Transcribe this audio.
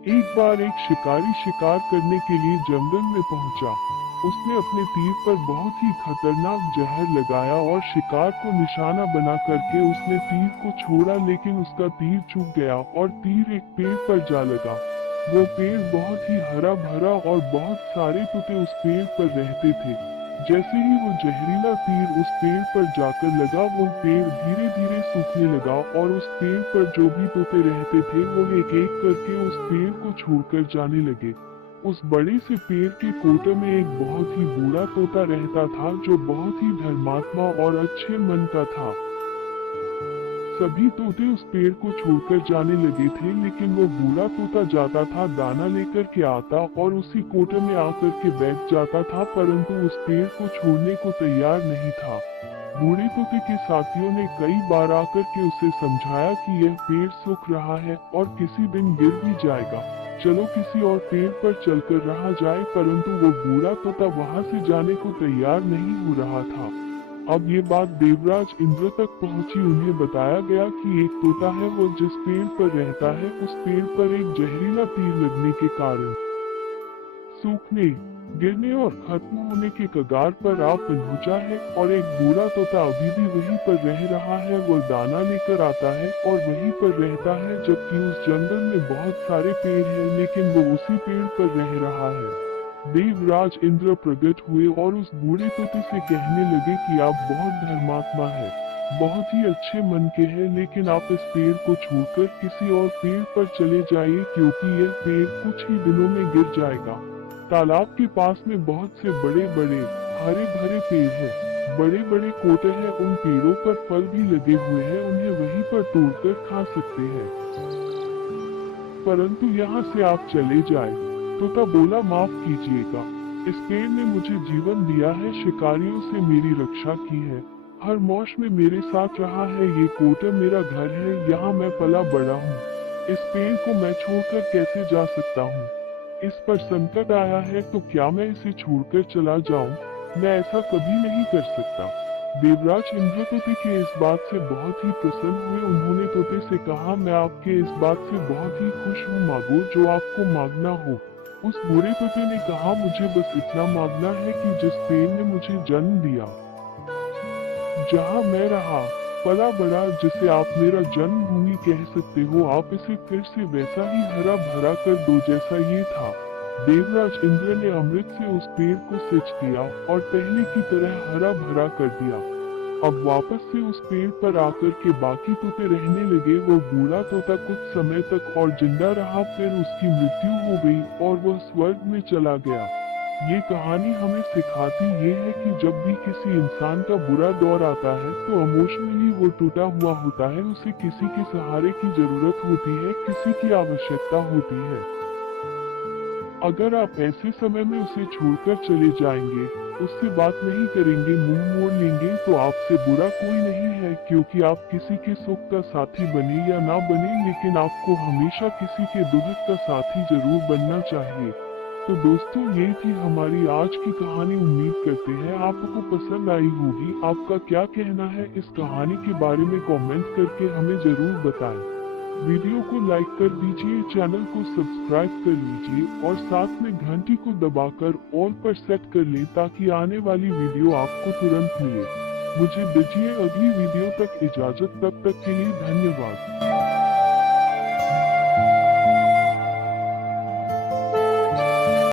एक बार एक शिकारी शिकार करने के लिए जंगल में पहुंचा। उसने अपने तीर पर बहुत ही खतरनाक जहर लगाया और शिकार को निशाना बना करके उसने तीर को छोड़ा, लेकिन उसका तीर चूक गया और तीर एक पेड़ पर जा लगा। वो पेड़ बहुत ही हरा भरा और बहुत सारे तोते उस पेड़ पर रहते थे। जैसे ही वो जहरीला तीर उस पेड़ पर जाकर लगा, वो पेड़ धीरे धीरे सूखने लगा और उस पेड़ पर जो भी तोते रहते थे वो एक एक करके उस पेड़ को छोड़कर जाने लगे। उस बड़े से पेड़ के कोटे में एक बहुत ही बूढ़ा तोता रहता था, जो बहुत ही धर्मात्मा और अच्छे मन का था। सभी तोते उस पेड़ को छोड़कर जाने लगे थे, लेकिन वो बूढ़ा तोता जाता था, दाना लेकर के आता और उसी कोटे में आकर के बैठ जाता था, परंतु उस पेड़ को छोड़ने को तैयार नहीं था। बूढ़े तोते के साथियों ने कई बार आकर के उसे समझाया कि यह पेड़ सूख रहा है और किसी दिन गिर भी जाएगा, चलो किसी और पेड़ पर चलकर रहा जाए, परंतु वो बूढ़ा तोता वहां से जाने को तैयार नहीं हो रहा था। अब ये बात देवराज इंद्र तक पहुंची। उन्हें बताया गया कि एक तोता है, वो जिस पेड़ पर रहता है उस पेड़ पर एक जहरीला तीर लगने के कारण सूखने, गिरने और खत्म होने के कगार पर आ पहुंचा है, और एक बूढ़ा तोता अभी भी वहीं पर रह रहा है। वो दाना लेकर आता है और वहीं पर रहता है, जबकि उस जंगल में बहुत सारे पेड़ हैं, लेकिन वो उसी पेड़ पर रह रहा है। देवराज इंद्र प्रकट हुए और उस बूढ़े तोते से कहने लगे कि आप बहुत धर्मात्मा है, बहुत ही अच्छे मन के हैं, लेकिन आप इस पेड़ को छोड़कर किसी और पेड़ पर चले जाइए, क्योंकि यह पेड़ कुछ ही दिनों में गिर जाएगा। तालाब के पास में बहुत से बड़े बड़े हरे भरे पेड़ हैं, बड़े बड़े कोटे हैं, उन पेड़ों पर फल भी लगे हुए हैं, उन्हें वहीं पर तोड़कर खा सकते हैं, परंतु यहाँ से आप चले जाए। तोता बोला, माफ कीजिएगा, इस पेड़ ने मुझे जीवन दिया है, शिकारियों से मेरी रक्षा की है, हर मौसम में मेरे साथ रहा है, ये कोटा मेरा घर है, यहाँ मैं पला बड़ा हूँ। इस पेड़ को मैं छोड़कर कैसे जा सकता हूँ? इस पर संकट आया है तो क्या मैं इसे छोड़कर चला जाऊं? मैं ऐसा कभी नहीं कर सकता। देवराज इंद्र तोते के इस बात से बहुत ही प्रसन्न हुए। उन्होंने तोते से कहा, मैं आपके इस बात से बहुत ही खुश हूँ, मांगो जो आपको मांगना हो। उस बूढ़े तोते ने कहा, मुझे बस इतना मांगना है कि जिस पेड़ ने मुझे जन्म दिया, जहाँ मैं रहा पला बड़ा, जिसे आप मेरा जन्मभूमि कह सकते हो, आप इसे फिर से वैसा ही हरा भरा कर दो जैसा ये था। देवराज इंद्र ने अमृत से उस पेड़ को सिंच दिया और पहले की तरह हरा भरा कर दिया। अब वापस से उस पेड़ पर आकर के बाकी तोते रहने लगे। वो बूढ़ा तोता कुछ समय तक और जिंदा रहा, फिर उसकी मृत्यु हो गई और वह स्वर्ग में चला गया। ये कहानी हमें सिखाती ये है कि जब भी किसी इंसान का बुरा दौर आता है तो इमोशनली वो टूटा हुआ होता है, उसे किसी के सहारे की जरूरत होती है, किसी की आवश्यकता होती है। अगर आप ऐसे समय में उसे छोड़कर चले जाएंगे, उससे बात नहीं करेंगे, मुंह मोड़ लेंगे, तो आपसे बुरा कोई नहीं है, क्योंकि आप किसी के सुख का साथी बने या ना बने, लेकिन आपको हमेशा किसी के दुख का साथी जरूर बनना चाहिए। तो दोस्तों, ये थी हमारी आज की कहानी। उम्मीद करते हैं आपको पसंद आई होगी। आपका क्या कहना है इस कहानी के बारे में कमेंट करके हमें जरूर बताएं। वीडियो को लाइक कर दीजिए, चैनल को सब्सक्राइब कर लीजिए और साथ में घंटी को दबाकर ऑल पर सेट कर लें, ताकि आने वाली वीडियो आपको तुरंत मिले। मुझे दीजिए अगली वीडियो तक इजाजत, तब तक के लिए धन्यवाद।